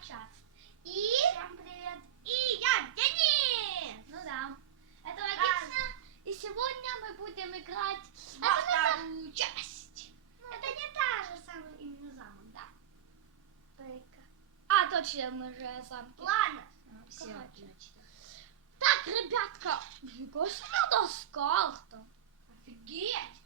подкаст. И, Всем привет. и я, Денис! Ну да, это логично. И сегодня мы будем играть Во это мы там- вторую часть. Ну, Это не та же самая именно замок, да? только- А, точно, мы же замки. Ладно. А, Все короче. отлично. Так, ребятка, его сюда с карта. Офигеть.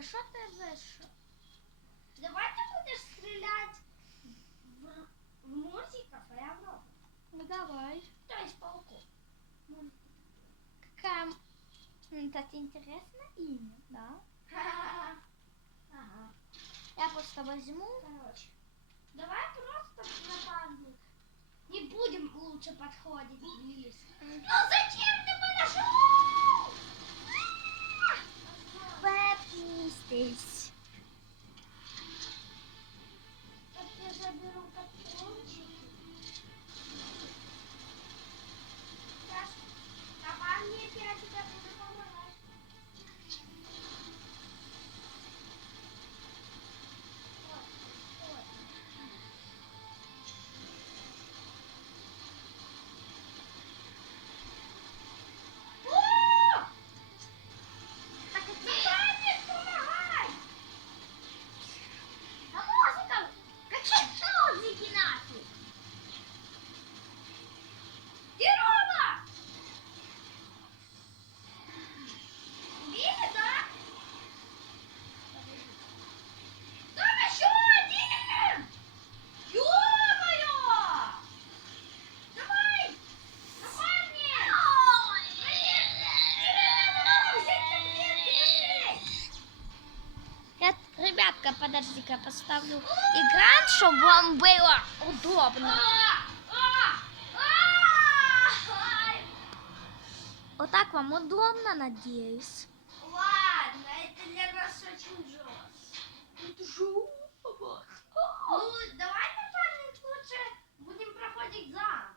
А что ты за Давай ты будешь стрелять в, в музиков, а я в роботов. Ну давай. То есть пауков. Какая... м, Кстати, интересное имя, да? Ага. Я просто возьму. Короче. Давай просто нападем. Не будем лучше подходить близко. Ну зачем ребятка, подожди-ка, поставлю экран, чтобы вам было удобно. Вот так вам удобно, надеюсь. Ладно, это для нас очень жестко. Это жопа. Ну, давай, напарник, лучше будем проходить замок.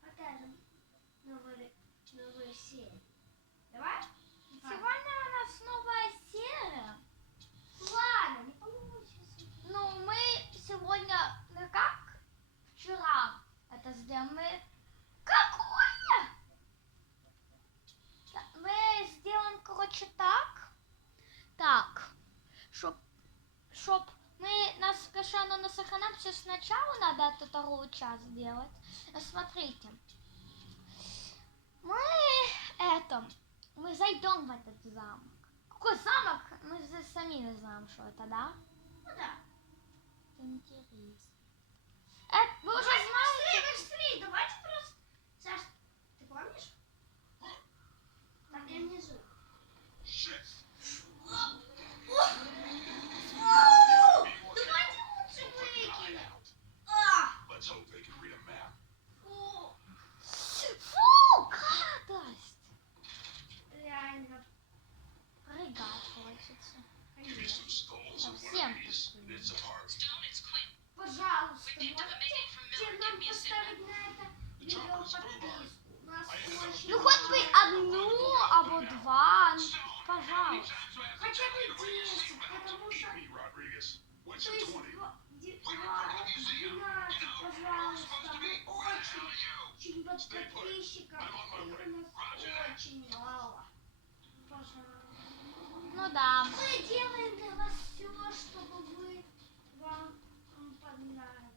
Покажем новые, новые серии. Давай? Сегодня у нас новая серия. Ладно, не получится. Ну, мы сегодня, ну как вчера это сделаем, мы... Какое? Да, Мы сделаем, короче, так. Так, чтоб, чтоб мы на совершенно на сохранам все сначала надо эту вторую часть сделать. Смотрите. Мы это, мы зайдем в этот замок. Какой замок? Мы же сами не знаем, что это, да? Ну да. Интересно. Это вы уже знаете? быстрее, быстрее, давайте Quinn. Пожалуйста, With the можете information from те Miller, нам give me a поставить signal. на это видео подписку? У нас очень Ну хоть бы одну, або два. ну, Пожалуйста. Хотя бы 10, потому что... Me, Rodriguez. What's То your есть 20? два- де- два- 12, пожалуйста, мы очень, очень под подписчиков. И у нас очень очень мало. Ну да. Мы делаем для вас все, чтобы вы вам понравилось.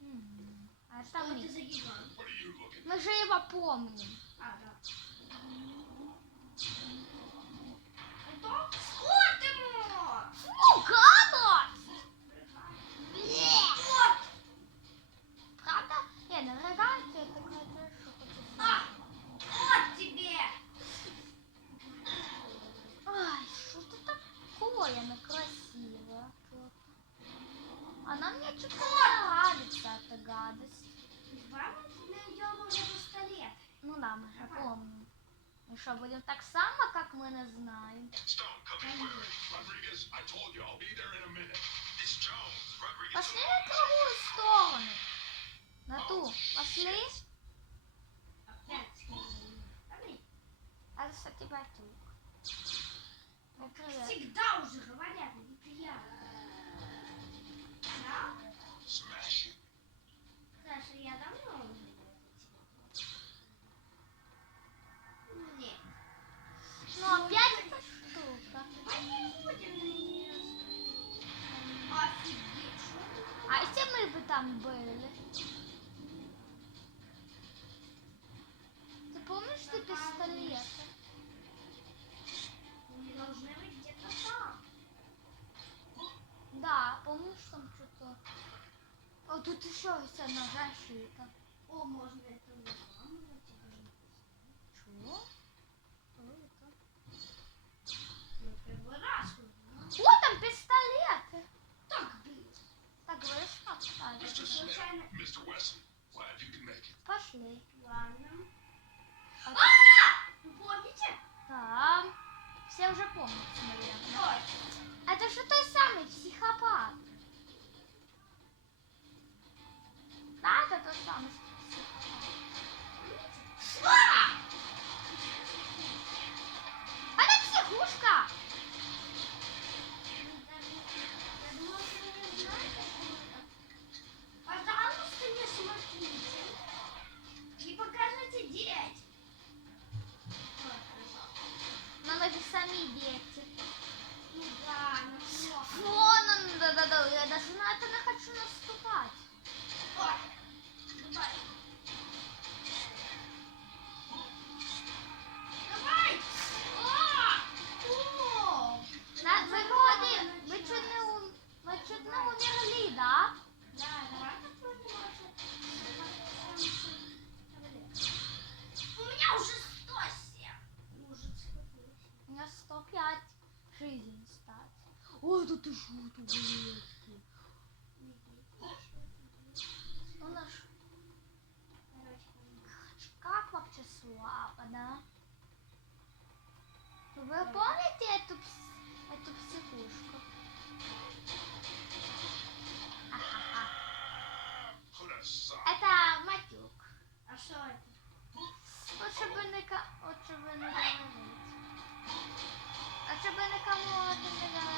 Мгм. А Что это остальные? за гигант? What are you looking Мы же его помним. А, да. Готов? Вот ему! Ну, гадость! Вот! Правда? Не, ну рогатый это какая-то что А! Вот тебе! Ай, что-то ну красиво. Она мне что-то не нравится, эта гадость. Вам найдем уже пистолет. Ну да, мы же помним. Ну что, будем так само, как мы не знаем? Stone, come in where? Rodriguez, I told you I'll be there in a minute. It's Jones. Rodriguez. Пошли на другую сторону. На ту. Пошли. Опять. А кстати, батюк. Ну, привет. Всегда уже говорят, помнишь там что-то? О, тут еще есть одна защита. О, можно это выламывать. и даже- Чего? Что это? Ну, первый раз узнала. Вот там пистолеты. Так было. Так, говоришь, can make it. Пошли. Ладно. А, Вы помните? Да. Все уже помнят, наверное. Это же той самый психопат. Как вообще слабо, да? Вы помните эту, эту психушку? Это матюк. А что это? Лучше бы nika- лучше бы не говорить. Лучше бы никому это не говорить.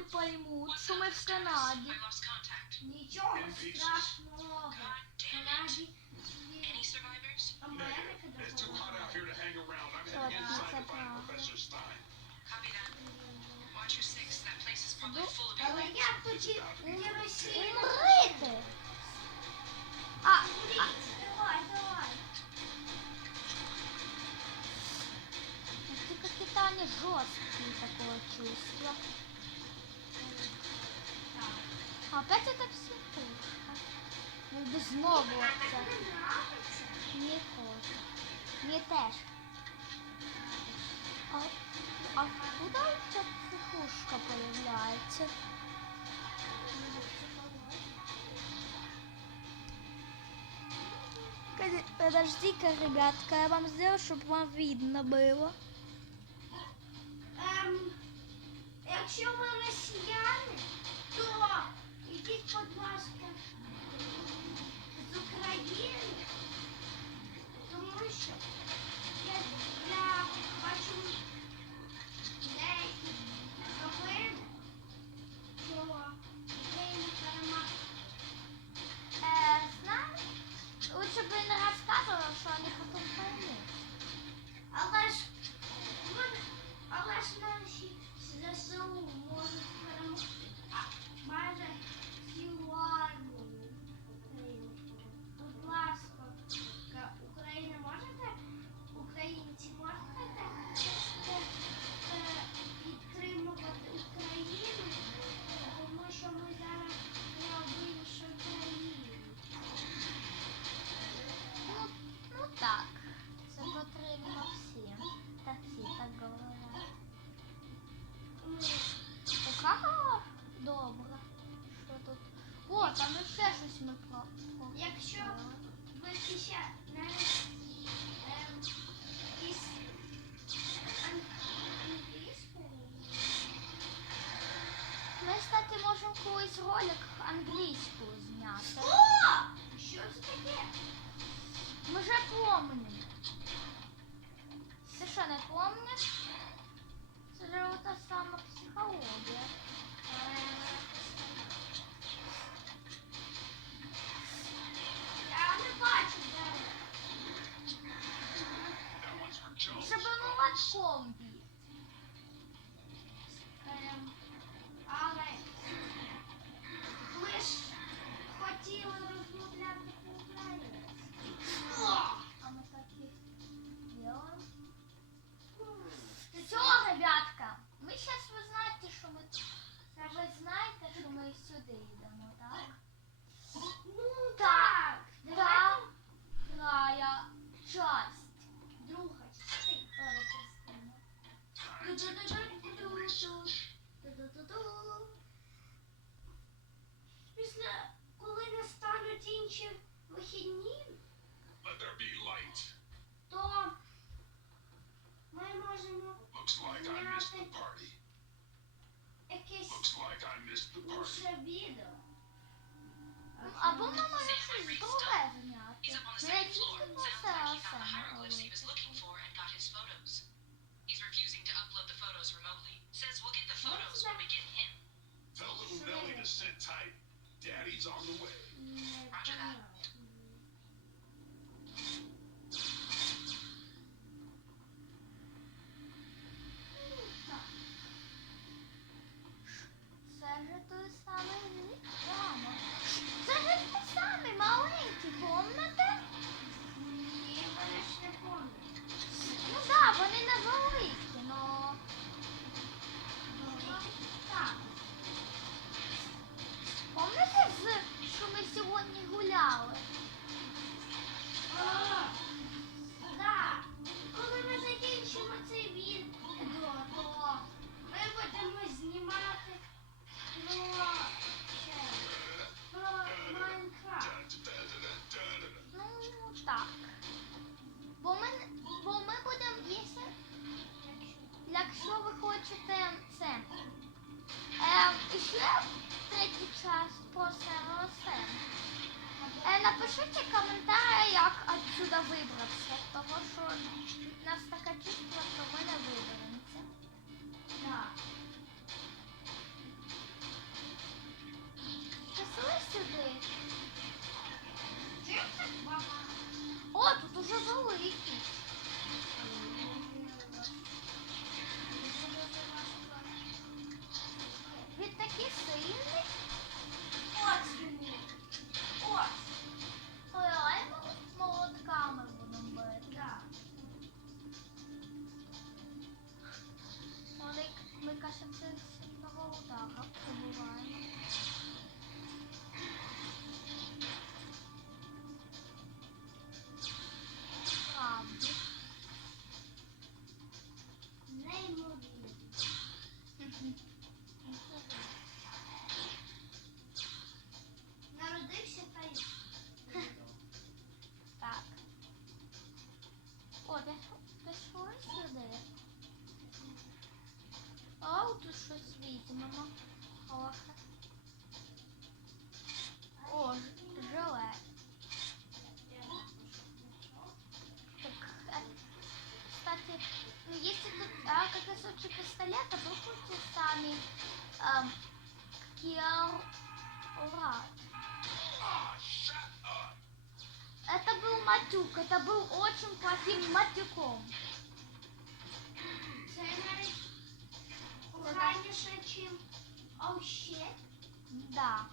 люди поймуть, що ми в Канаде. Ничего страшного. Канаді Америка допомагає. Але як тоді не Росія? А, а, давай, давай. Ты как-то не жесткий такого чувства. Знову оце. Не хочу. Не теж. А, а куди ця психушка появляється? Подожди-ка, ребятка, я вам сделаю, чтобы вам видно было. Эм, а якщо ви росіяни, там ну ще щось ми про. Якщо вичищати навіть ем, із англійською. Ми, кстати, можемо колись ролик англійською зняти. О! Що це таке? Ми вже помним. Ти що, не помниш? Це ж ота сама психологія. Ем, Напишите комментарий, как отсюда выбраться, потому что. нас лучше пистолета выкрути сами эм, Киорат. Это был матюк, это был очень плохим матюком. Да.